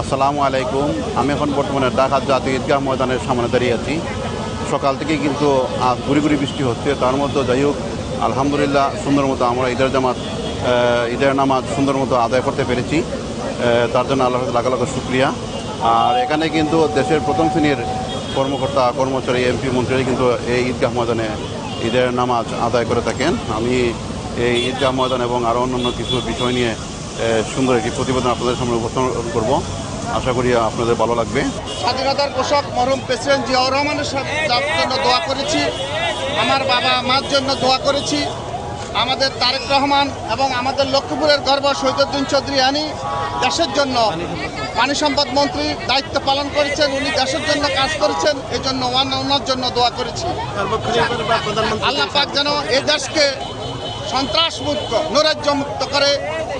আসসালামু আলাইকুম। আমি এখন বর্তমানে ঢাকা জাতীয় ঈদগাহ ময়দানের সামনে দাঁড়িয়ে আছি। সকাল থেকে কিন্তু আজ গুড়ি গুড়ি বৃষ্টি হচ্ছে, তার মধ্যে যাই হোক আলহামদুলিল্লাহ সুন্দর মতো আমরা ঈদের নামাজ সুন্দর মতো আদায় করতে পেরেছি। তার জন্য আল্লাহ লাখ লাখ শুক্রিয়া। আর এখানে কিন্তু দেশের প্রথম শ্রেণীর কর্মকর্তা কর্মচারী এমপি মন্ত্রীরা কিন্তু এই ঈদগাহ ময়দানে ঈদের নামাজ আদায় করে থাকেন। আমি এই ঈদগাহ ময়দান এবং আরও অন্যান্য কিছু বিষয় নিয়ে সুন্দর একটি প্রতিবেদন আপনাদের সামনে উপস্থাপন করব। আশা করি আপনাদের ভালো লাগবে। স্বাধীনতার ঘোষক মরহুম প্রেসিডেন্ট জিয়াউর রহমানের জন্য দোয়া করেছি, আমার বাবা মার জন্য দোয়া করেছি, আমাদের তারেক রহমান এবং আমাদের লক্ষ্মীপুরের গর্ব শহীদুদ্দিন চৌধুরী আনি দেশের জন্য পানি সম্পদ মন্ত্রীর দায়িত্ব পালন করেছেন, উনি দেশের জন্য কাজ করেছেন, এই জন্য ওনার জন্য দোয়া করেছি। আল্লাহ পাক যেন এই দেশকে সন্ত্রাস মুক্ত নৈরাজ্য মুক্ত করে,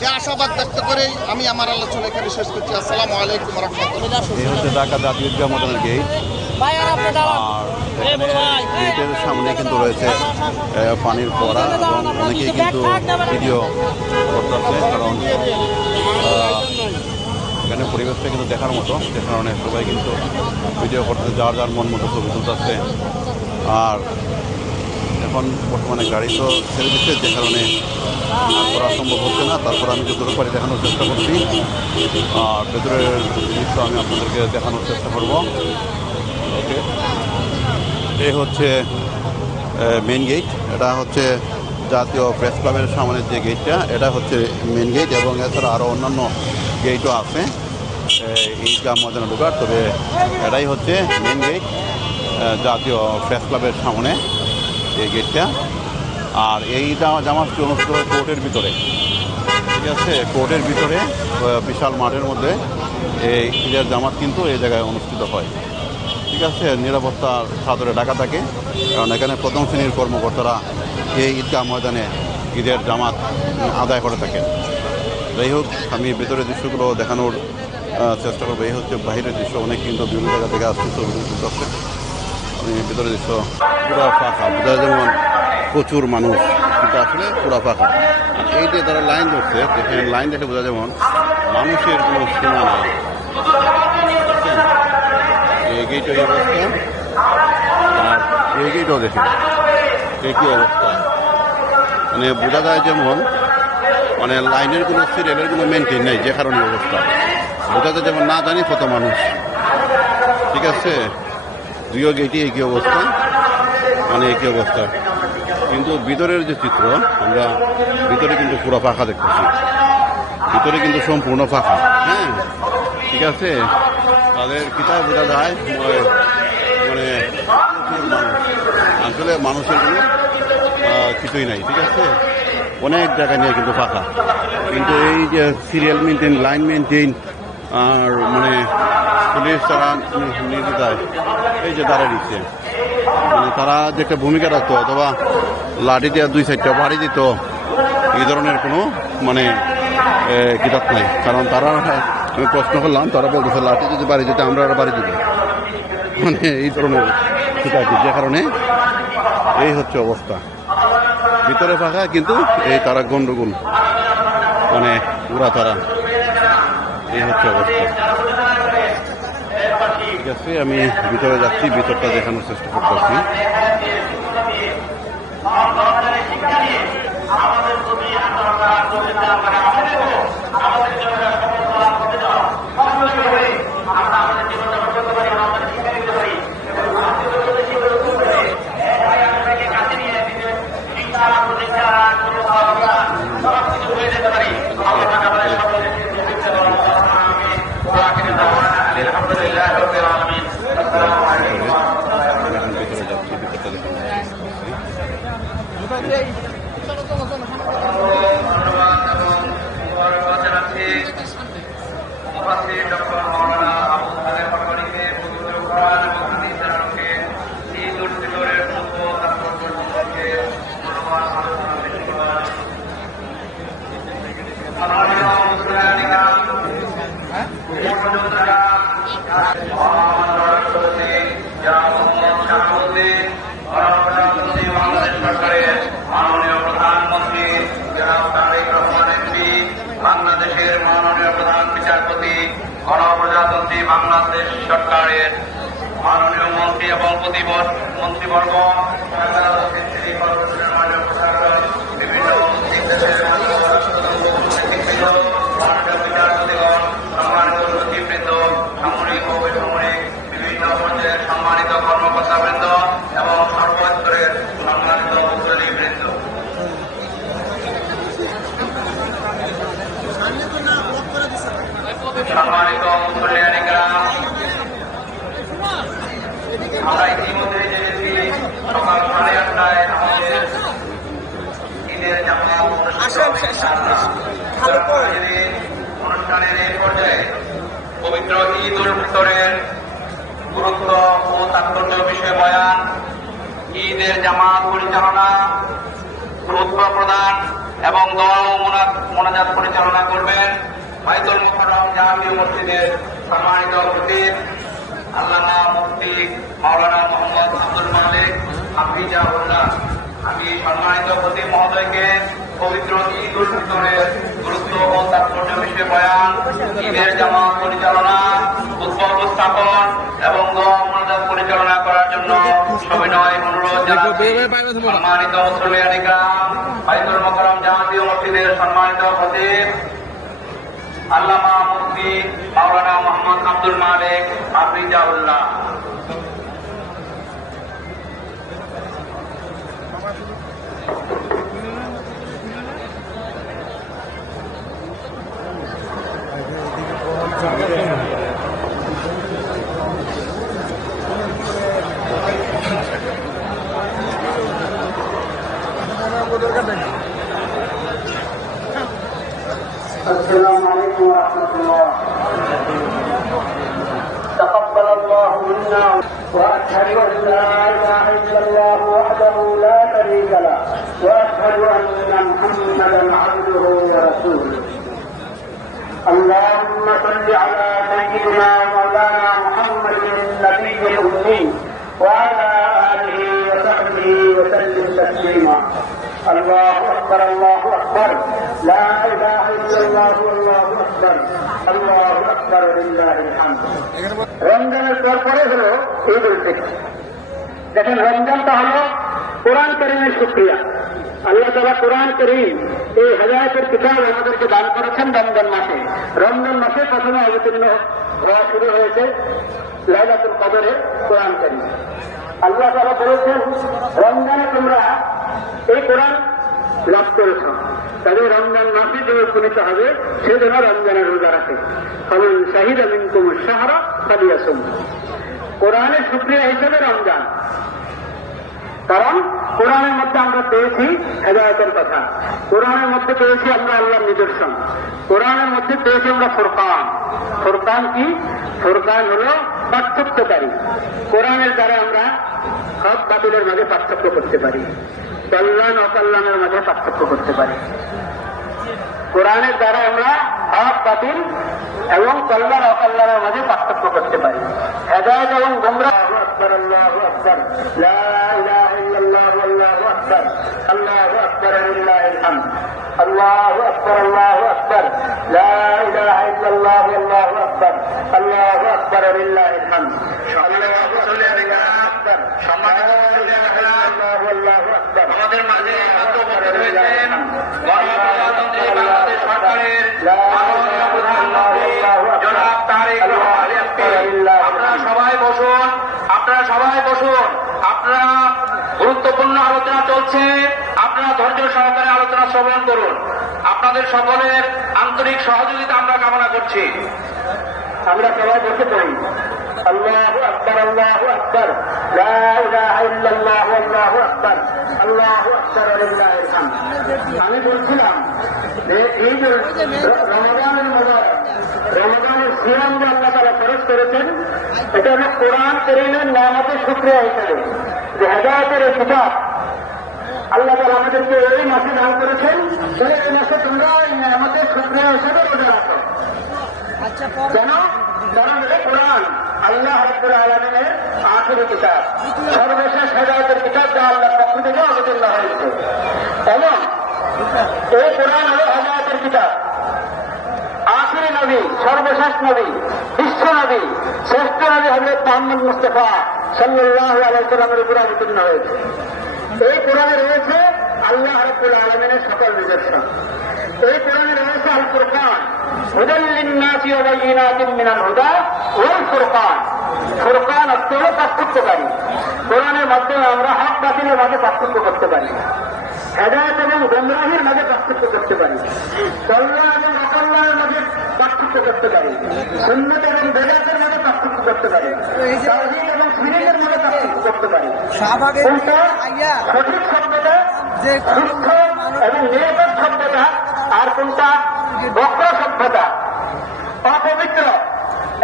যে আশাবাদ ব্যক্ত করেই আমি আমার আলোচনা এখানে শেষ করছি। আসসালামু আলাইকুম রহমতুল্লাহ। এই হচ্ছে ঢাকা জাতীয় ঈদগাহ ময়দানের গেট। আর গেটের সামনে কিন্তু রয়েছে পানির ফোয়ারা এবং অনেকেই কিন্তু ভিডিও করতেছে, কারণ এখানে পরিবেশটা কিন্তু দেখার মতো, যে কারণে সবাই কিন্তু ভিডিও করতে যার যার মন মতো ছবি তুলতেছে। আর এখন বর্তমানে গাড়ি তো ছেড়ে দিচ্ছে, যে কারণে করা সম্ভব হচ্ছে না। তারপর আমি যতটুকু পারি দেখানোর চেষ্টা করছি, আর ভেতরের দৃশ্য আমি আপনাদেরকে দেখানোর চেষ্টা করব। ওকে, এই হচ্ছে মেন গেট। এটা হচ্ছে জাতীয় প্রেস ক্লাবের সামনের যে গেটটা, এটা হচ্ছে মেন গেট এবং এছাড়া আরও অন্যান্য গেটও আছে ঈদগাহ ময়দানে ঢোকার। তবে এটাই হচ্ছে মেন গেট, জাতীয় প্রেস ক্লাবের সামনে এই গেটটা। আর এইটা জামাতটি অনুষ্ঠিত হয় কোর্টের ভিতরে, ঠিক আছে? কোর্টের ভিতরে বিশাল মাঠের মধ্যে এই ঈদের জামাত কিন্তু এই জায়গায় অনুষ্ঠিত হয়, ঠিক আছে? নিরাপত্তার সাদরে ঢাকা থাকে, কারণ এখানে প্রথম শ্রেণীর কর্মকর্তারা এই ঈদগাহ ময়দানে ঈদের জামাত আদায় করে থাকে। যাই হোক, আমি ভেতরের দৃশ্যগুলো দেখানোর চেষ্টা করবো। এই হচ্ছে বাহিরের দৃশ্য, অনেক কিন্তু বিভিন্ন জায়গা থেকে আসছে, ছবি তুলতে। আমি ভেতরের দৃশ্য পুরা ফাঁকা, বোঝা যেমন প্রচুর মানুষ, কিন্তু আসলে পুরা ফাঁকা। আর এই যে তারা লাইন ধরছে, দেখেন লাইন দেখে বোঝা যেমন মানুষের কোনো সীমা নেই। এই গেটও এই অবস্থা, আর এই গেটও দেখেন একই অবস্থা। মানে বোঝা যায় যেমন মানে লাইনের কোনো সিরিয়ালের কোনো মেনটেন নেই, যে কারণে অবস্থা বোঝা যায় যেমন না জানি কত মানুষ, ঠিক আছে? দুইও গেটই একই অবস্থা, মানে একই অবস্থা। কিন্তু ভিতরের যে চিত্র, আমরা ভিতরে কিন্তু পুরো ফাঁকা দেখতেছি, ভিতরে কিন্তু সম্পূর্ণ ফাঁকা। হ্যাঁ, ঠিক আছে? তাদের কিতাব বোঝা যায় মানে আসলে মানুষের কোনো কিছুই নাই, ঠিক আছে? অনেক জায়গা নিয়ে কিন্তু ফাঁকা, কিন্তু এই যে সিরিয়াল মেনটেন, লাইন মেনটেন, আর মানে পুলিশ তারা নির্দিদায় এই যে দাঁড়িয়ে দিচ্ছে, মানে তারা যে একটা ভূমিকা রাখতো, অথবা লাঠি দিয়ে 2-4টা বাড়ি দিত, এই ধরনের কোনো মানে কিতাব নাই। কারণ তারা, আমি প্রশ্ন করলাম, তারা বলতেছে লাঠি যদি বাড়ি দিতে আমরা বাড়ি দিব, মানে এই ধরনের কিতাব, যে কারণে এই হচ্ছে অবস্থা। ভিতরে ফাঁকা, কিন্তু এই তারা গন্ডগোল, মানে পুরা তারা, এই হচ্ছে অবস্থা। ঠিক আছে, আমি ভিতরে যাচ্ছি, ভিতরটা দেখানোর চেষ্টা করতেছি। বাংলাদেশের মাননীয় প্রধান বিচারপতি প্রজাতন্ত্রী বাংলাদেশ সরকারের মাননীয় মন্ত্রী এবং মন্ত্রীবর্গ, বিভিন্ন বিচারপতিগণ, সম্মানিত সচিববৃন্দ, সামরিক ও বেসামরিক বিভিন্ন পর্যায়ের সম্মানিত কর্মকর্তাবৃন্দ এবং সর্বস্তরের সম্মানিত মুসলিমবৃন্দ, সম্মানিত মুসলিয়ানিরা, আমরা ইতিমধ্যে জেনেছি সকাল 8:30টায় আমাদের ঈদের জামাত অনুষ্ঠানের এই পর্যায়ে পবিত্র ঈদ উল ফিতরের গুরুত্ব ও তাৎপর্য বিষয়ে বয়ান, ঈদের জামাত পরিচালনা, খুতবা প্রদান এবং দোয়া ও মোনাজাত পরিচালনা করবেন বাইতুল মুকাররম জাতীয় মসজিদের সম্মানিত খতিব আল্লামা মুফতি মাওলানা মোহাম্মদ আব্দুল মালিক হাফিজাহুল্লাহ। আমি সম্মানিত খতিব মহোদয়কে পবিত্র ঈদ উল ফিতরের গুরুত্ব ও তাৎপর্য বিষয়ে বয়ান, ঈদের জামাত পরিচালনা, খুতবা উপস্থাপন এবং দোয়া মোনাজাত পরিচালনা করার জন্য সবিনয় অনুরোধ জানাচ্ছি। সম্মানিত মুসলিয়ানি গ্রাম, বাইতুল মুকাররম জাতীয় মসজিদের সম্মানিত খতিব আল্লামা মুফতি মাওলানা মোহাম্মদ আব্দুল মালিক হাফিজাহুল্লাহ। السلام عليكم ورحمة الله. تقبل الله منا وأشهد أن لا إله إلا الله وحده لا شريك له وأشهد أن محمدا عبده ورسوله. اللهم صل على سيدنا مولانا محمد النبي الأمي وعلى آله وصحبه وسلم تسليما. الله أكبر الله أكبر لا إله إلا الله والله أكبر الله أكبر لله الحمد. রমজানের পরে হলো ঈদ উল ফিতর। দেখেন, রমজানটা হলো কোরআন কারীমের শুকরিয়া। আল্লাহ তাআলা কোরআন কারীম এই হেদায়েতের কিতাব আমাদেরকে দান করেছেন রমজান মাসে। রমজান মাসে প্রথমে অবতীর্ণ হওয়া শুরু হয়েছে লাইলাতুল কদরে কোরআন কারীম। আল্লাহ তাআলা বলেছেন, রমজানে তোমরা এই কোরআন লাভ করেছ, তবে রমজান মাসে যে উপনীত হবে সেজন্য রমজানের রোজা রাখে। ফামান শাহিদা মিনকুমুশ শাহরা ফালিয়াসুম। কোরআনের শুকরিয়া হিসেবে রমজান, কারণ কোরআনের মধ্যে আমরা পেয়েছি হেদায়েতের কথা, কোরআনের মধ্যে পেয়েছি আমরা আল্লাহর নিদর্শন, কোরআনের মধ্যে পেয়েছি আমরা ফুরকান। ফুরকান কি? ফুরকান হলো পার্থক্যকারী। কোরআনের দ্বারা আমরা হক বাতিলের মাঝে পার্থক্য করতে পারি, কল্যাণ অকল্যাণের মাঝে পার্থক্য করতে পারি। কোরআনের দ্বারা আমরা হক বাতিল এবং কল্যাণ অকল্যাণের মাঝে পার্থক্য করতে পারি। হেদায়েত এবং গোমরাহ। আল্লাহু আকবার লা ইলাহা ইল্লাল্লাহ আল্লাহু আকবার আল্লাহু আকবার লিল্লাহিল হামদ। আল্লাহু আকবার আল্লাহু আকবার লা ইলাহা ইল্লাল্লাহ আল্লাহু আকবার আল্লাহু আকবার লিল্লাহিল হামদ। সম্মানিত আমাদের মাঝে উপস্থিত হয়েছেন গণপ্রজাতন্ত্রী বাংলাদেশ সরকারের মাননীয় প্রধানমন্ত্রী জনাব তারেক রহমান এমপি। আপনারা সবাই বসুন, আপনারা সবাই বসুন। আপনারা গুরুত্বপূর্ণ আলোচনা চলছে, আপনারা ধৈর্য সহকারে আলোচনা শ্রবণ করুন। আপনাদের সকলের আন্তরিক সহযোগিতা আমরা কামনা করছি। আমরা সবাই বসে পড়ি। আল্লাহু আকবার আল্লাহু আকবার লা ইলাহা ইল্লাল্লাহ আল্লাহু আকবার আল্লাহু আকবার লিল্লাহিল হামদ। আমি বলছিলাম যে এই যে রমজানের মুবারক, রমজানের সিয়াম যে আল্লাহ তাআলা ফরজ করেছেন, এটা হলো কোরআন কারীমের নিয়ামতের শুকরিয়া হিসেবে, যে হেদায়েতের এই কিতাব আল্লাহ তাআলা আমাদেরকে এই মাসে দান করেছেন, তাহলে এই মাসে তোমরা এই নিয়ামতের শুকরিয়া হিসেবে রোজা রাখো। কেন? কারণ এটা কোরআন আল্লাহ রাব্বুল আলামিনের আখিরি কিতাব, সর্বশেষ হেদায়েতের কিতাব, যা আল্লাহর পক্ষ থেকে অবতীর্ণ হয়েছে। এবং এই কোরআন হলো হেদায়েতের কিতাব। আখিরি নবী, সর্বশেষ নবী, বিশ্ব হযরত মুহাম্মদ মুস্তাফা সাল্লাল্লাহু আলাইহি ওয়াসাল্লামের উপর অবতীর্ণ হয়েছে। এই কোরআনে রয়েছে আল্লাহ রাব্বুল আলামিনের সকল নিদর্শন। এই কোরআনে রয়েছে আল ফুরকান, হুদাল লিন-নাসি ওয়া বায়িনাতিন মিনাল হুদা ওয়াল ফুরকান। ফুরকান অর্থ হলো পার্থক্যকারী। কোরআনের মাধ্যমে আমরা হক বাতিলের মাঝে পার্থক্য করতে পারি, হেদায়েত এবং গোমরাহির মাঝে পার্থক্য করতে পারি, কল্যাণ এবং অকল্যাণের মাঝে পার্থক্য করতে পারি, সুন্নাত এবং বেদাতের মাঝে পার্থক্য করতে পারি, তাওহীদ এবং শিরকের মাঝে পার্থক্য করতে পারি। কোনটা সঠিক শব্দটা, শুদ্ধ এবং নিরাপদ শব্দটা, আর কোনটা বক্র সভ্যতা, অপবিত্র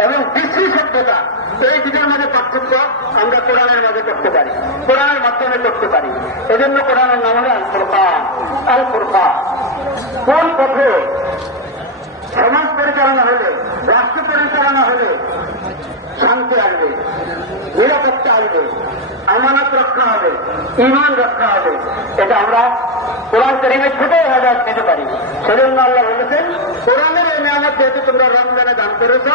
এবং বিশ্রী সভ্যতা, এই দুটোর মাঝে পার্থক্য আমরা কোরআনের মাঝে করতে পারি, কোরআনের মাধ্যমে করতে পারি। এজন্য কোরআনের নাম হলো আল ফুরকান। আল ফুরকান কোন পথে সমাজ পরিচালনা হলে, রাষ্ট্র পরিচালনা হলে শান্তি আসবে, নিরাপত্তা আসবে, আমানত রক্ষা হবে, ঈমান রক্ষা হবে, এটা আমরা কোরআন কারীমের থেকে হেদায়েত দিতে পারি। সেজন্য আল্লাহ বলেছেন, কোরআনের এই নিয়ামত যেহেতু তোমরা রমজানে দান করেছ,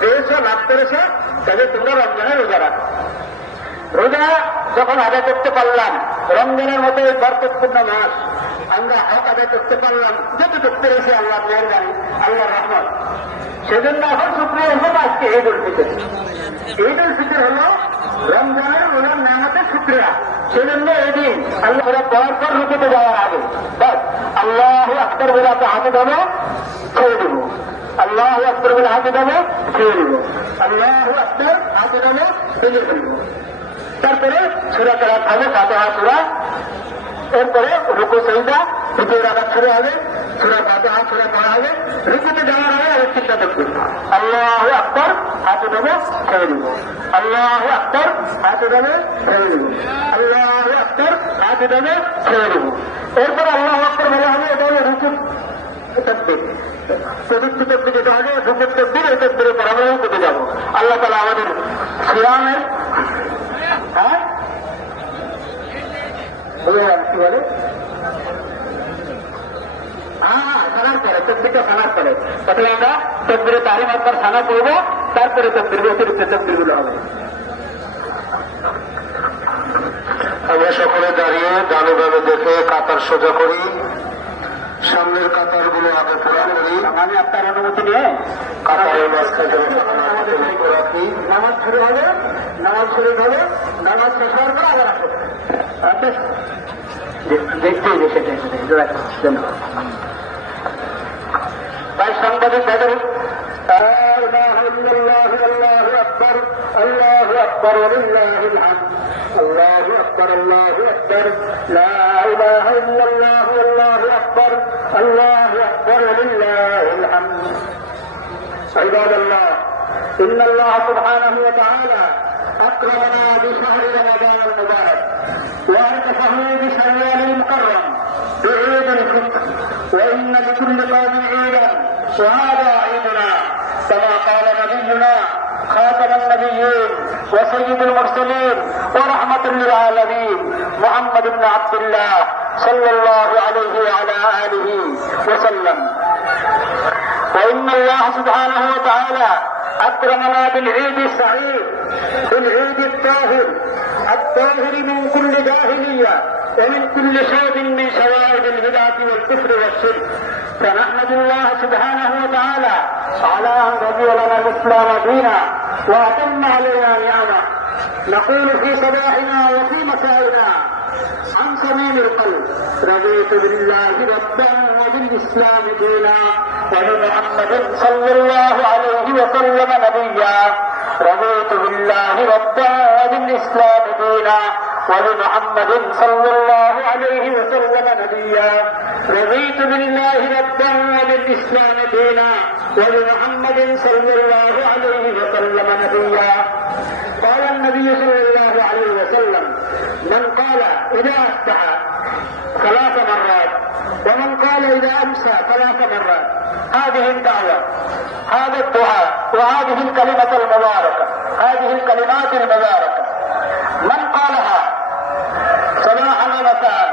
পেয়েছ, লাভ করেছ, তবে তোমরা রমজানে রোজা রাখো। রোজা যখন আদায় করতে পারলাম, রমজানের মতো এই বরকতপূর্ণ মাস আমরা হক আদায় করতে পারলাম, যতটুকু পেরেছি আল্লাহ মেহেরবানি, আল্লাহর রহমত। সেজন্য এখন শুকরিয়া হিসেবে আজকে ঈদ উল ফিতর। ঈদ উল ফিতর হল রমজানের রোজার নিয়ামতের শুকরিয়া। সেজন্য এই দিন আল্লাহ পড়ার পর রুকুতে যাওয়ার আগে বাস আল্লাহু আকবার বলে আপনি হাতে দেবো, ছেড়ে দেব, আল্লাহু আকবার বলে হাতে দেবো, ছেড়ে দেব, আল্লাহু আকবার হাতে দেবো, বেঁধে ফেলব। তারপরে সূরা কেরাত হবে, ফাতিহা সূরা, এরপরে রুকু সাজদা, দ্বিতীয় রাকাত শুরু হবে, সূরা ফাতিহা সূরা পড়া হবে, রুকুতে যাওয়ার আগে আরেক চিন্তা দেখবে, আল্লাহু আকবার হাতে দেবো, ছেড়ে দেব, আল্লাহু আকবার হাতে দেবো, ছেড়ে দেব, আল্লাহু আকবার হাতে দেবো, ছেড়ে দেব। এরপর আল্লাহু আকবার বলা হবে, এটা হলো রুকু তাকবীর। চতুর্থ তাকবীর যেটা হবে রুকু তাকবীর, এই তাকবীরে পর আমরা রুকুতে যাব। আল্লাহ তাআলা আমাদের সিয়ামের কি বলে সানার পরে, তকবীরটা সানার পরে, তাহলে আমরা তকবীরে তাহরিম আকবার সানা করবো, তারপরে তকবীর অতিরিক্ত তকবীরগুলো হবে। আমরা সকলে দাঁড়িয়ে ডানে বামে দেখে কাতার সোজা করি, সামনের কাতার গুলো আগে পুরা করি। আমি আপনার অনুমতি নিয়ে কাতারের মাঝখানে রাখি। নামাজ শুরু হবে, নামাজ শুরু হবে, নামাজ শেষ হওয়ার পর আবার আসবে। দেখতেই যে সেটাই ধন্যবাদ। তাই সাংবাদিক ভাইদের আল্লাহু আকবার, আল্লাহু আকবার ওয়ালিল্লাহিল হামদ, আল্লাহু আকবার, আল্লাহু আকবার, লা ইলাহা ইল্লাল্লাহ, আল্লাহু আকবার, আল্লাহু আকবার ওয়ালিল্লাহিল হামদ। ইবাদাল্লাহ, ইন্নাল্লাহ সুবহানাহু ওয়া তাআলা আকরামানা বিশাহরি রমাদান আল মুবারক ওয়া আরকাফাহু বিশাওয়াল মুকাররম بعيد الفطر، وإن لكل قوم عيدا وهذا عيدنا، كما قال نبينا خاتم النبيين وسيد المرسلين ورحمة للعالمين محمد بن عبد الله صلى الله عليه وعلى آله وسلم. وإن الله سبحانه وتعالى أكرمنا بالعيد السعيد، بالعيد الطاهر، الطاهر من كل جاهلية ومن كل شيء من شوائب البدعة والكفر والشرك. فنحمد الله سبحانه وتعالى على أن رضي لنا الإسلام دينا وأتم علينا نعمه. نقول في صباحنا وفي مسائنا عن صميم القلب رضيت بالله ربا وبالإسلام دينا وبمحمد صلى الله عليه وسلم نبيا. رضيت بالله ربا وبالإسلام دينا وبمحمد صلى الله عليه وسلم نبيا. رضيت بالله ربا وبالإسلام دينا وبمحمد صلى الله عليه وسلم نبيا. قال النبي صلى الله عليه وسلم: من قال إذا أصبح 3 مرات ومن قال إذا أمسى 3 مرات هذه الدعوة، هذا الدعاء وهذه الكلمة المباركة، هذه الكلمات المباركة من قالها صباحا ومساء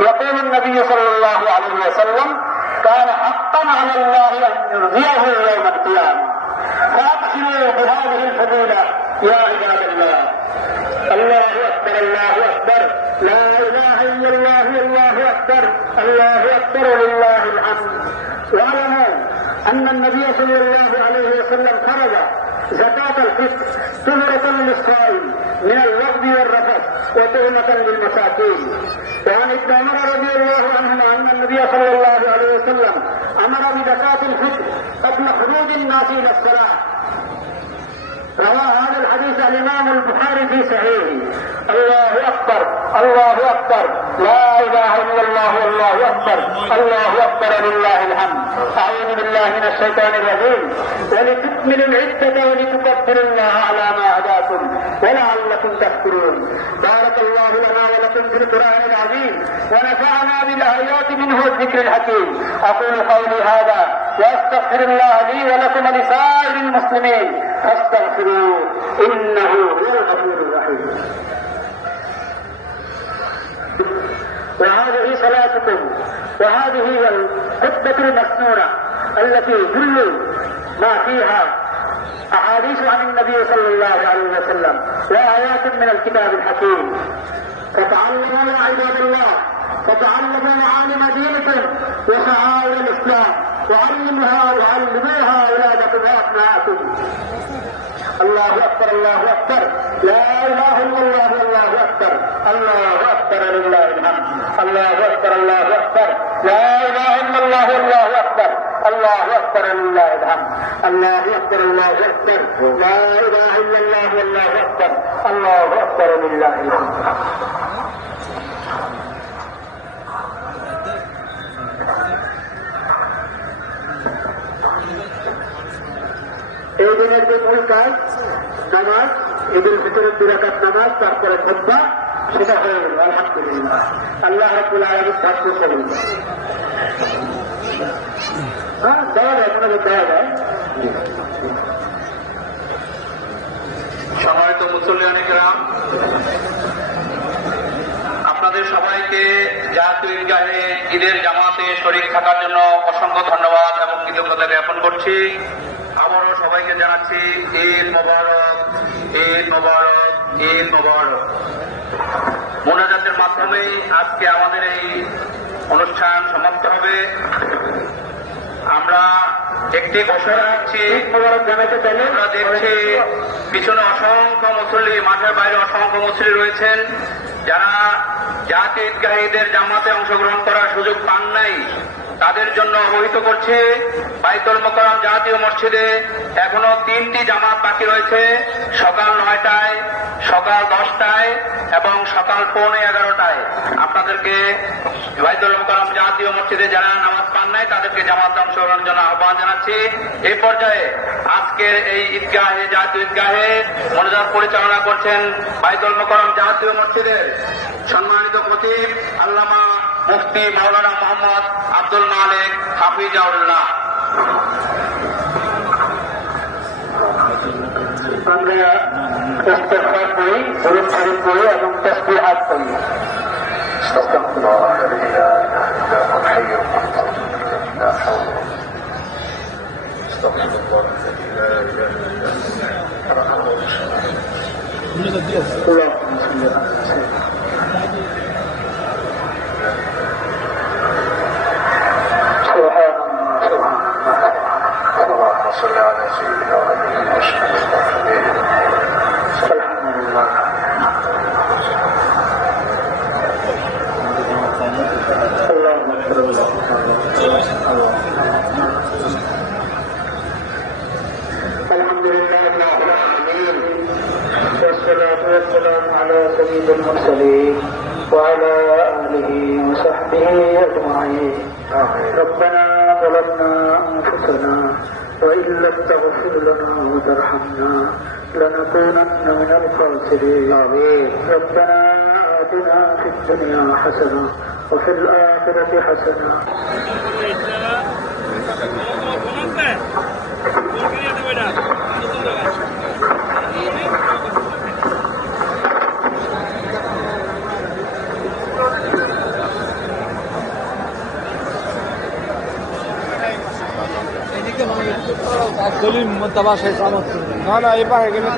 يقول النبي صلى الله عليه وسلم: كان حقا على الله أن يرضيه يوم القيامة. فأبشروا بهذه الفضيلة يا عباد الله الله أكبر الله أكبر لا إله إلا الله الله أكبر الله أكبر ولله الحمد. واعلموا أن النبي صلى الله عليه وسلم فرض زكاة الفطر طهرة للصائم من اللغو والرفث وطعمة للمساكين. وعن ابن عمر رضي الله عنهما أن النبي صلى الله عليه وسلم أمر بزكاة الفطر قبل خروج الناس إلى الصلاة. روى هذا الحديث الإمام البخاري في صحيحه. الله أكبر الله أكبر لا إله إلا الله والله أكبر الله أكبر لله الحمد. أعوذ بالله من الشيطان الرجيم. ولتكملوا العدة ولتكبروا الله على ما هداكم ولعلكم تشكرون. بارك الله لنا ولكم في القرآن العظيم ونفعنا بالآيات منه والذكر الحكيم. أقول قولي هذا وأستغفر الله لي ولكم ولسائر المسلمين فاستغفروه إنه هو الغفور الرحيم. وهذه صلاتكم وهذه هي الخطبة المسنونة التي كل ما فيها أحاديث عن النبي صلى الله عليه وسلم وآيات من الكتاب الحكيم. فتعلموا يا عباد الله فتعلموا معالم دينكم وشعائر الإسلام وعلموها أولادكم وأبنائكم. الله أكبر الله أكبر لا إله إلا الله والله أكبر الله أكبر لله الحمد. الله أكبر الله أكبر لا إله إلا الله والله أكبر الله أكبر لله الحمد. الله أكبر الله أكبر لا إله إلا الله والله أكبر الله أكبر لله الحمد. এই দিনের যে মূল কাজ নামাজ, ঈদুল ফিতরের 2 রাকাত নামাজ, তারপরে খুতবা, সেটা হয়ে গেল আলহামদুলিল্লাহ। আল্লাহ রাব্বুল আলামিন সাহায্য করুন। দেওয়া যায় কোনো দেওয়া যায়। সম্মানিত মুসল্লিয়ানে কেরাম, আপনাদের সবাইকে জাতীয় ঈদগাহে ঈদের জামাতে শরীক থাকার জন্য অসংখ্য ধন্যবাদ এবং কৃতজ্ঞতা জ্ঞাপন করছি। আবারও সবাইকে জানাচ্ছি ঈদ মোবারক ঈদ মোবারক ঈদ মোবারক। মোনাজাতের মাধ্যমেই আজকে আমাদের এই অনুষ্ঠান সমাপ্ত হবে। আমরা একটি ঘোষণা দিচ্ছি, আমরা দেখছি পিছনে অসংখ্য মুসল্লি, মাঠের বাইরে অসংখ্য মুসল্লি রয়েছেন যারা জাতীয় ঈদগাহে ঈদের জামাতে অংশগ্রহণ করার সুযোগ পান নাই। তাদের জন্য অবহিত করছে বাইতুল মোকাররম জাতীয় মসজিদে এখনো 3টি জামাত বাকি রয়েছে, সকাল 9টায়, সকাল 10টায় এবং সকাল 11:15টায়। আপনাদেরকে বাইতুল মোকাররম জাতীয় মসজিদে যারা নামাজ পান নাই তাদেরকে জামাতে অংশগ্রহণের জন্য আহ্বান জানাচ্ছি। এই পর্যায়ে আজকের এই ঈদগাহে জাতীয় ঈদগাহে মোনাজাত পরিচালনা করছেন বাইতুল মোকাররম জাতীয় মসজিদের সম্মানিত খতিব আল্লামা মুফতি মাওলানা মোহাম্মদ আব্দুল মালিক হাফিজাউল্লাহ। আমরা ইস্তেগফার করি, দরুদ শরীফ পড়ি এবং তাসবিহাত করি। আস্তাগফিরুল্লাহ লা ইলাহা ইল্লা হুয়াল হাইয়ুল কাইয়্যুম লা হাওলা আস্তাগফিরুল্লাহ লা ইলাহা ইল্লা হুয়া আরহামুর রাহিম। صل على سيدنا ونبينا واشهد الحمد لله. اللهم اغفر الحمد لله رب العالمين والصلاة والسلام على سيد المرسلين وعلى آله وصحبه أجمعين. ربنا ظلمنا أنفسنا وإن لم تغفر لنا وترحمنا لنكونن من الخاسرين. آمين. ربنا آتنا في الدنيا حسنة وفي الآخرة حسنة. دليل منتبه شيء صامت না এই পারে গেলে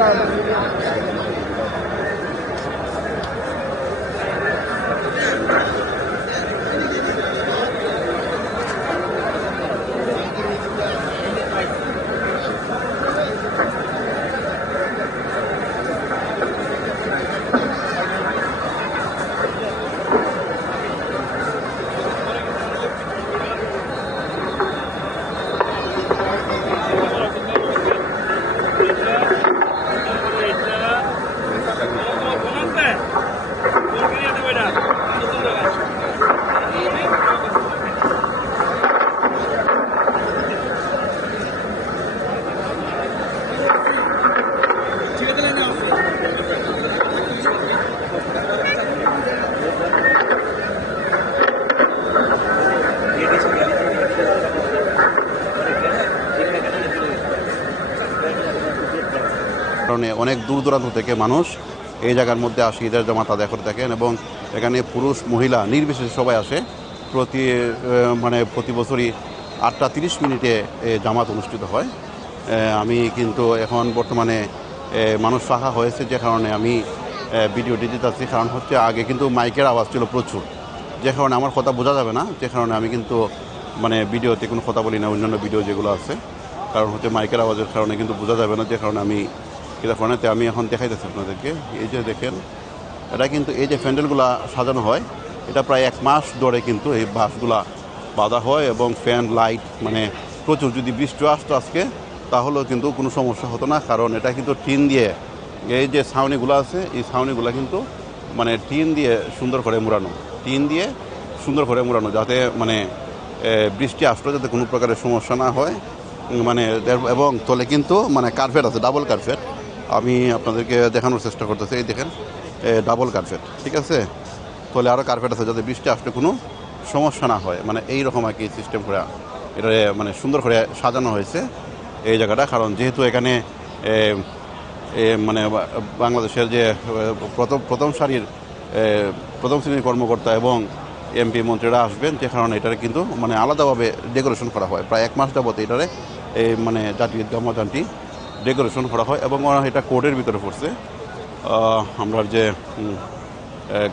কারণে অনেক দূর দূরান্ত থেকে মানুষ এই জায়গার মধ্যে আসে ঈদের জামাত আদায় করে থাকেন এবং এখানে পুরুষ মহিলা নির্বিশেষে সবাই আসে প্রতি বছরই 8:30 জামাত অনুষ্ঠিত হয়। আমি কিন্তু এখন বর্তমানে মানুষ ফাঁকা হয়েছে, যে কারণে আমি ভিডিও দিতে চাচ্ছি। কারণ হচ্ছে আগে কিন্তু মাইকের আওয়াজ ছিল প্রচুর, যে কারণে আমার কথা বোঝা যাবে না, যে কারণে আমি কিন্তু ভিডিওতে কোনো কথা বলি না, অন্যান্য ভিডিও যেগুলো আছে। কারণ হচ্ছে মাইকের আওয়াজের কারণে কিন্তু বোঝা যাবে না, যে কারণে আমি এটা ফোনেতে আমি এখন দেখাইতেছি আপনাদেরকে। এই যে দেখেন, এটা কিন্তু এই যে প্যান্ডেলগুলা সাজানো হয়, এটা প্রায় 1 মাস ধরে কিন্তু এই বাসগুলা বাঁধা হয় এবং ফ্যান লাইট প্রচুর। যদি বৃষ্টি আসতো আজকে তাহলেও কিন্তু কোনো সমস্যা হতো না, কারণ এটা কিন্তু টিন দিয়ে, এই যে ছাউনিগুলো আছে এই ছাউনিগুলো কিন্তু টিন দিয়ে সুন্দর করে মোড়ানো, যাতে বৃষ্টি আসলেও যাতে কোনো প্রকারের সমস্যা না হয়। এবং তলে কিন্তু কার্পেট আছে, ডাবল কার্পেট। আমি আপনাদেরকে দেখানোর চেষ্টা করতেছি। এই দেখেন, ডাবল কার্পেট, ঠিক আছে। তলে আরও কার্পেট আছে, যাতে বৃষ্টি আসলে কোনো সমস্যা না হয়। এই রকম আর কি সিস্টেম করে এটা সুন্দর করে সাজানো হয়েছে এই জায়গাটা। কারণ যেহেতু এখানে বাংলাদেশের যে প্রথম সারির প্রথম শ্রেণীর কর্মকর্তা এবং এমপি মন্ত্রীরা আসবেন, যে কারণে এটারে কিন্তু আলাদাভাবে ডেকোরেশন করা হয়। প্রায় 1 মাস যাবত এটারে জাতীয় ঈদগাহ ময়দানটি ডেকোরেশন করা হয় এবং এটা কোর্টের ভিতরে পড়ছে, আমরা যে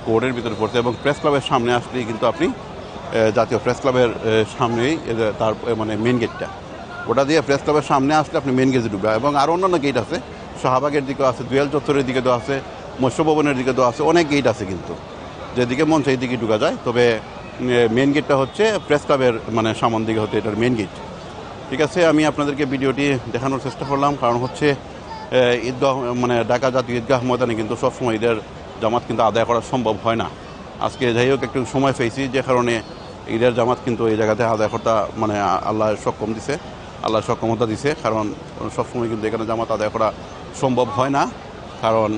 কোর্টের ভিতরে পড়ছে। এবং প্রেস ক্লাবের সামনে আসলেই কিন্তু আপনি জাতীয় প্রেস ক্লাবের সামনেই তার মেন গেটটা, ওটা দিয়ে প্রেস ক্লাবের সামনে আসলে আপনি মেন গেটে ঢুকবেন। এবং আরও অন্যান্য গেট আছে, শাহবাগের দিকেও আছে, দুয়েল চত্বরের দিকে তো আছে, মৎস্য ভবনের দিকে তো আছে, অনেক গেট আছে কিন্তু যেদিকে মন সেই দিকে ঢুকা যায়। তবে মেন গেটটা হচ্ছে প্রেস ক্লাবের সামন দিকে হতে এটার মেন গেট, ঠিক আছে। আমি আপনাদেরকে ভিডিওটি দেখানোর চেষ্টা করলাম, কারণ হচ্ছে ঈদগাহ ঢাকা জাতীয় ঈদগাহ ময়দানে কিন্তু সবসময় ঈদের জামাত কিন্তু আদায় করা সম্ভব হয় না। আজকে যাই হোক একটু সময় পেয়েছি, যে কারণে ঈদের জামাত কিন্তু এই জায়গাতে আদায় করতে আল্লাহ সক্ষমতা দিছে। কারণ সবসময় কিন্তু এখানে জামাত আদায় করা সম্ভব হয় না, কারণ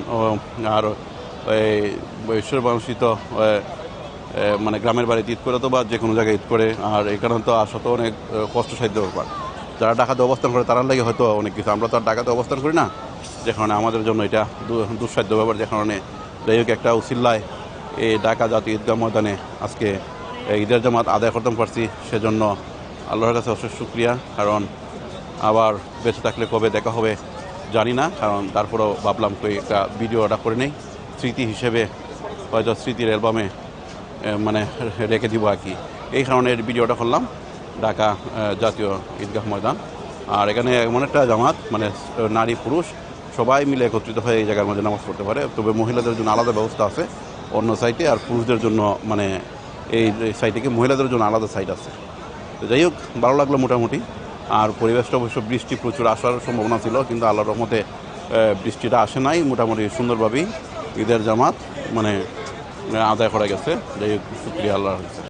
আর ঈশ্বর মানুষই তো গ্রামের বাড়িতে ঈদ করে তো বা যে কোনো জায়গায় ঈদ করে, আর এখানে তো আসা তো অনেক কষ্টসাধ্য ব্যাপার। যারা ঢাকাতে অবস্থান করে তারা লাগে হয়তো অনেক কিছু, আমরা তো আর ঢাকাতে অবস্থান করি না, যে কারণে আমাদের জন্য এটা দুঃসাধ্য ব্যাপার। যে কারণে যাই হোক একটা উসিল্লায় এই ঢাকা জাতীয় ঈদগাহ ময়দানে আজকে ঈদের জামাত আদায় করতে পারছি, সেজন্য আল্লাহর কাছে অশেষ শুকরিয়া। কারণ আবার বেঁচে থাকলে কবে দেখা হবে জানি না, কারণ তারপরেও ভাবলাম একটা ভিডিওটা করে নেই, স্মৃতি হিসেবে হয়তো স্মৃতির অ্যালবামে রেখে দিব আর কি। এই কারণে ভিডিওটা করলাম ঢাকা জাতীয় ঈদগাহ ময়দান। আর এখানে এমন একটা জামাত নারী পুরুষ সবাই মিলে একত্রিত হয়ে এই জায়গার মধ্যে নামাজ পড়তে পারে। তবে মহিলাদের জন্য আলাদা ব্যবস্থা আছে অন্য সাইটে, আর পুরুষদের জন্য এই সাইটে কি মহিলাদের জন্য আলাদা সাইট আছে। তো যাই হোক, ভালো লাগলো মোটামুটি। আর পরিবেশটা অবশ্য বৃষ্টি প্রচুর আসার সম্ভাবনা ছিল, কিন্তু আল্লাহর রহমতে বৃষ্টিটা আসে নাই। মোটামুটি সুন্দরভাবেই ঈদের জামাত আদায় করা গেছে। যাই হোক, শুকরিয়া আল্লাহর।